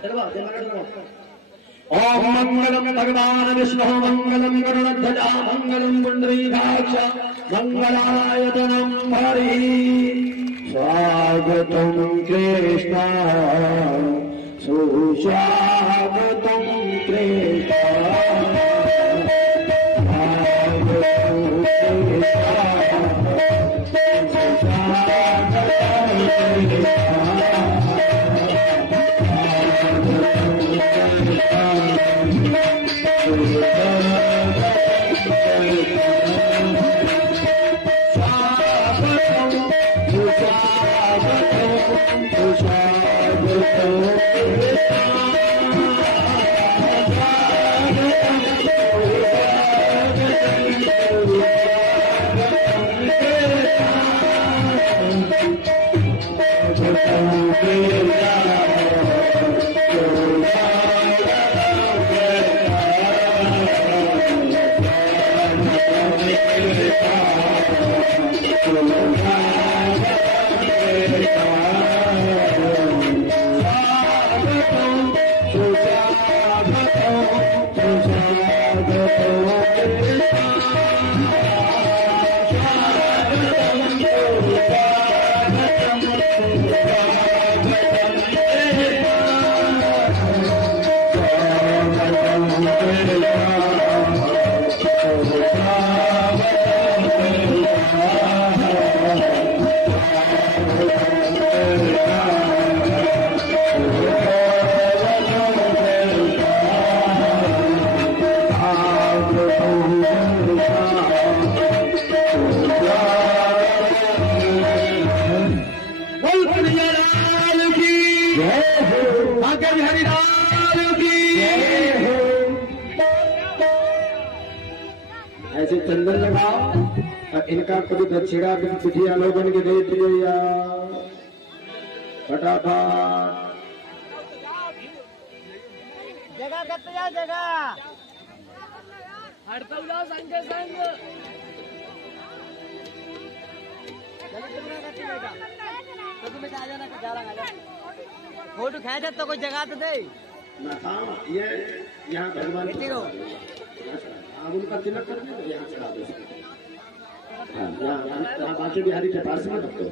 ओम मंगलम भगवान विष्णु मंगलम गरुड़ध्वजा मंगलम पुंडरीकाक्ष मंगलायतनम हरि स्वागतम कृष्ण सुस्वागतम कृष्ण ऐसे चंदन लगाओ और इनका कभी दक्षिणा कभी पिठिया लोगन के दे दिए या फटाफट जगह करते जा जगह हड़ता जाओ संग संग तो तुम्हें आ जाना जा रहा फोटो खींच तो कोई जगह तो दे ना ये यहाँ भगवान आप उनका तिलक कर दो यहाँ चढ़ा दो यहाँ बाकी बिहारी के पास में रख दो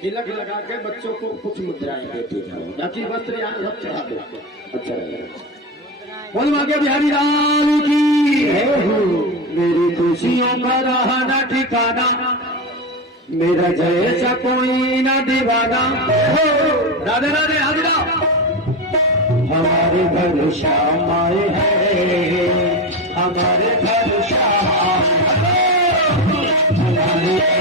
तिलक लगा के बच्चों को कुछ मुद्राएं देती जाओ बाकी वस्त्र यहाँ सब चढ़ा दो अच्छा रहेगा बोल आगे बिहारी लाल की मेरी खुशियों का रहना ठिकाना मेरा जैसा कोई ना दीवाना राधे राधे हाजिरा हमारे घर श्याम आए हैं हमारे घर श्याम हमारे